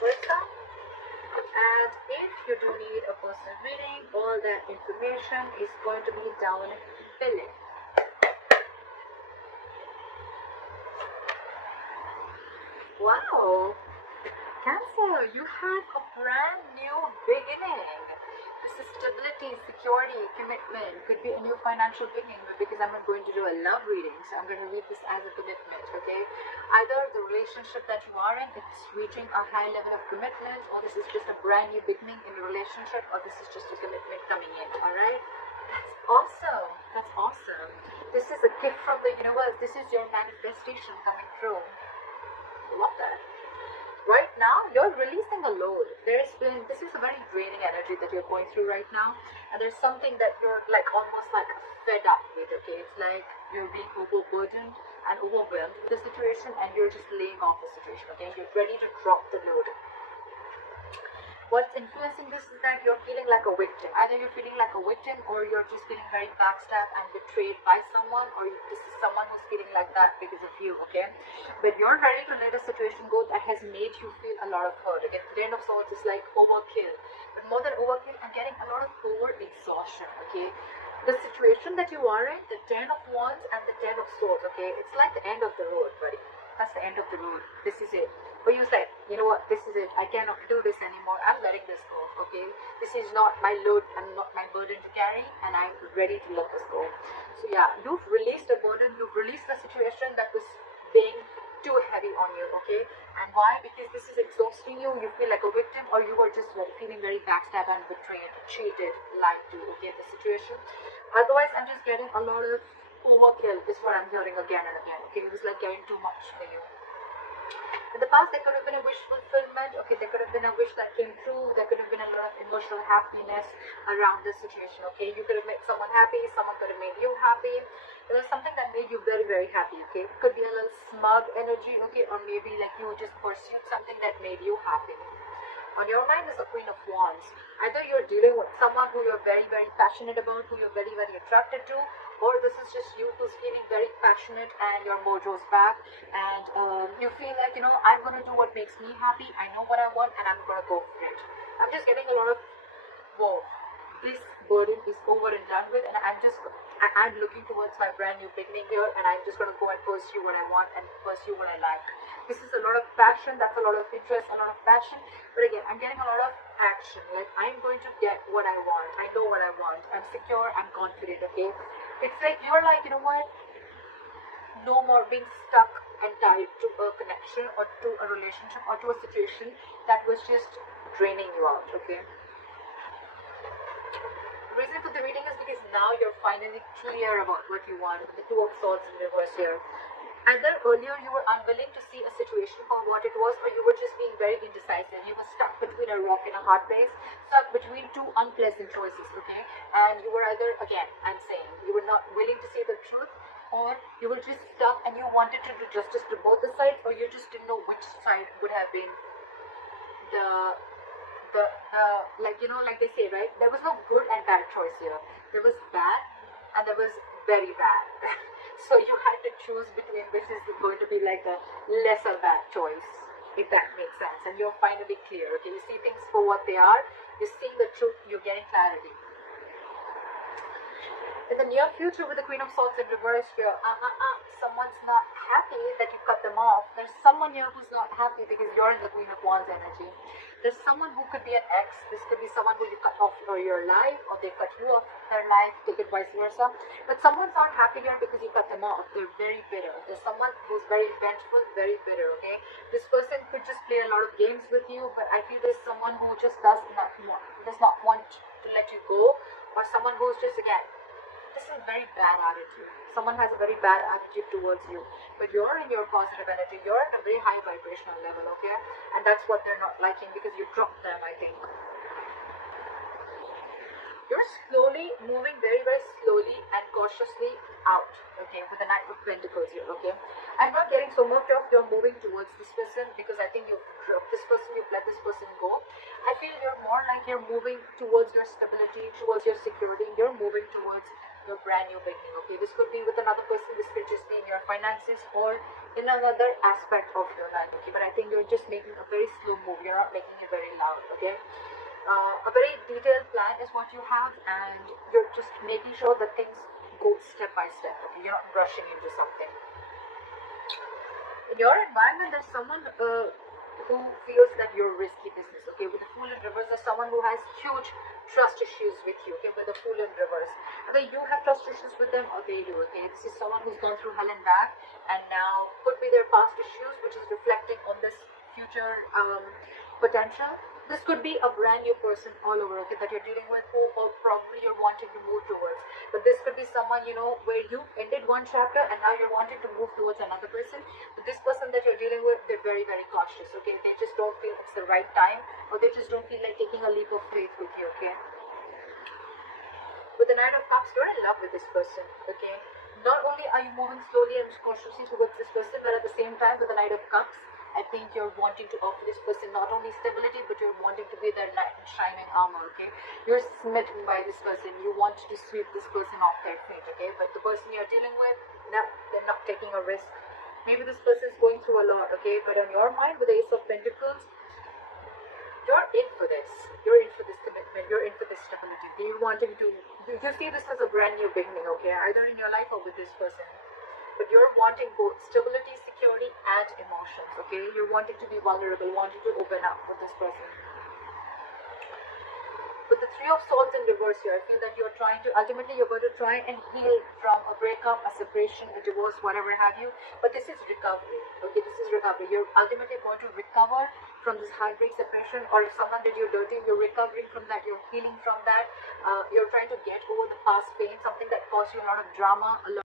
versa. And if you do need a personal reading, all that information is going to be down below. Wow, Cancer, you have a brand new beginning. This is stability, security, commitment. Could be a new financial beginning, because I'm not going to do a love reading, so I'm going to read this as a commitment, okay? Either the relationship that you are in, it's reaching a high level of commitment, or this is just a brand new beginning in a relationship, or this is just a commitment coming in, alright? That's awesome. That's awesome. This is a gift from the universe. This is your manifestation coming through. Love that. Right now, you're releasing a load. This is a very draining energy that you're going through right now, and there's something that you're like almost like fed up with, okay? It's like you're being overburdened and overwhelmed with the situation, and you're just laying off the situation, okay? You're ready to drop the load. What's influencing this is that you're feeling like a victim. Either you're feeling like a victim, or you're just feeling very backstabbed and betrayed by someone, or this is someone who's feeling like that because of you, okay? But you're ready to let a situation go that has made you feel a lot of hurt. Again, the Ten of Swords is like overkill. But more than overkill, I'm getting a lot of over-exhaustion, okay? The situation that you are in, the Ten of Wands and the Ten of Swords, okay? It's like the end of the road, buddy. That's the end of the road. This is it. But you said, you know what, this is it. I cannot do this anymore. I'm letting this go, okay? This is not my load and not my burden to carry, and I'm ready to let this go. So yeah, you've released a burden. You've released the situation that was being too heavy on you, okay? And why? Because this is exhausting you. You feel like a victim, or you are just feeling very backstabbed and betrayed, cheated, lied to, okay, the situation. Otherwise, I'm just getting a lot of overkill is what I'm hearing again and again, okay? It was like getting too much for you. In the past, there could have been a wish fulfillment, okay? There could have been a wish that came true. There could have been a lot of emotional happiness around this situation, okay? You could have made someone happy. Someone could have made you happy. There was something that made you very, very happy, okay? It could be a little smug energy, okay? Or maybe like you just pursued something that made you happy. On your mind is the Queen of Wands. Either you're dealing with someone who you're very, very passionate about, who you're very, very attracted to, or this is just you who's feeling very passionate and your mojo's back, and you feel like, you know, I'm going to do what makes me happy. I know what I want, and I'm going to go for it. I'm just getting a lot of, whoa, this burden is over and done with, and I'm looking towards my brand new beginning here, and I'm just going to go and pursue what I want and pursue what I like. This is a lot of passion. That's a lot of interest, a lot of passion. But again, I'm getting a lot of action. Like, I'm going to get what I want. I know what I want. I'm secure. I'm confident, okay? It's like you're like, you know what? No more being stuck and tied to a connection or to a relationship or to a situation that was just draining you out, okay? The reason for the reading is because now you're finally clear about what you want. The Two of Swords in reverse here. Either earlier you were unwilling to see a situation for what it was, or you were just being very indecisive. You were stuck between a rock and a hard place, stuck between two unpleasant choices, okay? And you were either, again, I'm saying, you were not willing to see the truth, or you were just stuck and you wanted to do justice to both the sides, or you just didn't know which side would have been the like, you know, like they say, right? There was no good and bad choice here. There was bad and there was very bad. So you had to choose between which is going to be like a lesser bad choice, if that makes sense. And you're finally clear, okay? You see things for what they are. You're seeing the truth. You're getting clarity. In the near future, with the Queen of Swords in reverse here, someone's not happy that you cut them off. There's someone here who's not happy because you're in the Queen of Wands energy. There's someone who could be an ex. This could be someone who you cut off for your life, or they cut you off their life, take it vice versa. But someone's not happy here because you cut them off. They're very bitter. There's someone who's very vengeful, very bitter, okay? This person could just play a lot of games with you, but I feel there's someone who just does not want to let you go, or someone who's just, again, this is a very bad attitude. Someone has a very bad attitude towards you. But you're in your positive energy. You're at a very high vibrational level, okay? And that's what they're not liking, because you dropped them, I think. You're slowly moving, very, very slowly and cautiously out, okay, with the Knight of Pentacles here, okay? I'm not getting so much of you're moving towards this person, because I think you've dropped this person, you've let this person go. I feel you're more like you're moving towards your stability, towards your security. You're moving towards your brand new beginning, okay? This could be with another person. This could just be your finances or in another aspect of your life, okay? But I think you're just making a very slow move. You're not making it very loud, okay? A very detailed plan is what you have, and you're just making sure that things go step by step, okay? You're not rushing into something. In your environment, there's someone who feels that you're risky business, okay? With the Fool in reverse, there's someone who has huge trust issues with you, okay? With the Fool in reverse, either you have trust issues with them or they do, okay? This is someone who's gone through hell and back, and now could be their past issues, which is reflecting on this future potential. This could be a brand new person all over, okay, that you're dealing with, who or probably you're wanting to move towards. But this could be someone, you know, where you ended one chapter and now you're wanting to move towards another person. But this person that you're dealing with, they're very, very cautious, okay? They just don't feel it's the right time, or they just don't feel like taking a leap of faith with you, okay? With the Knight of Cups, you're in love with this person, okay? Not only are you moving slowly and cautiously towards this person, but at the same time, with the Knight of Cups, I think you're wanting to offer this person not only stability, but you're wanting to be their knight in shining armor, okay? You're smitten by this person. You want to sweep this person off their feet, okay? But the person you're dealing with, no, they're not taking a risk. Maybe this person is going through a lot, okay? But on your mind, with the Ace of Pentacles, you're in for this. You're in for this commitment. You're in for this stability. You're wanting to, you see this as a brand new beginning, okay? Either in your life or with this person. But you're wanting both stability, security, and emotions, okay? You're wanting to be vulnerable, wanting to open up with this person. With the Three of Swords in reverse here, I feel that you're trying to, ultimately you're going to try and heal from a breakup, a separation, a divorce, whatever have you. But this is recovery, okay? This is recovery. You're ultimately going to recover from this heartbreak, separation, or if someone did you dirty, you're recovering from that, you're healing from that. You're trying to get over the past pain, something that caused you a lot of drama, a lot